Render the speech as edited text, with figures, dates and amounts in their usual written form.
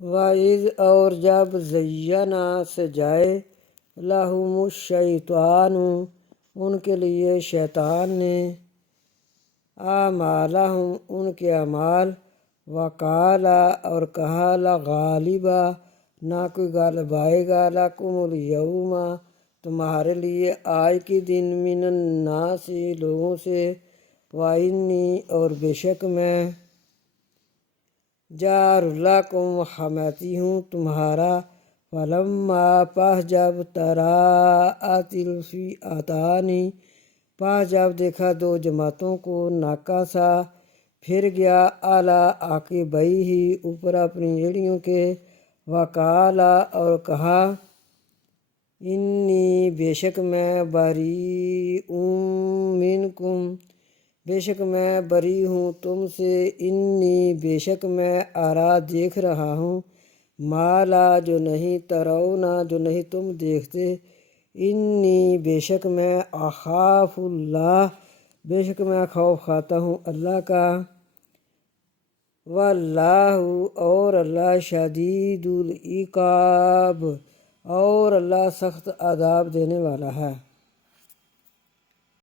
وَإِذْ اور جب زینہ سجائے لَهُمُ الشیطان ان کے لیے شیطان نے اعمالہم ان کے اعمال وقال اور کہا لا غالب نہ کوئی غالب آئے گا لکم الیوم تمہارے لیے آج کے دن من الناس لوگوں سے وَإِنِّی اور بے شک میں جار لکم حمایتی ہوں تمہارا فلما پس جب تراءت الفئتان پس جب دیکھا دو جماعتوں کو ناکاسا پھر گیا اعلیٰ عاقبیہ اوپر اپنی ایڑیوں کے وقال اور کہا انی بے شک میں بریء منکم بے شک میں بری ہوں تم سے انی بے شک میں ارا دیکھ رہا ہوں ما لا جو نہیں ترون جو نہیں تم دیکھتے انی بے شک میں اخاف اللہ بے شک میں خوف کھاتا ہوں اللہ کا واللہ اور اللہ شدید العقاب اور اللہ سخت عذاب دینے والا ہے۔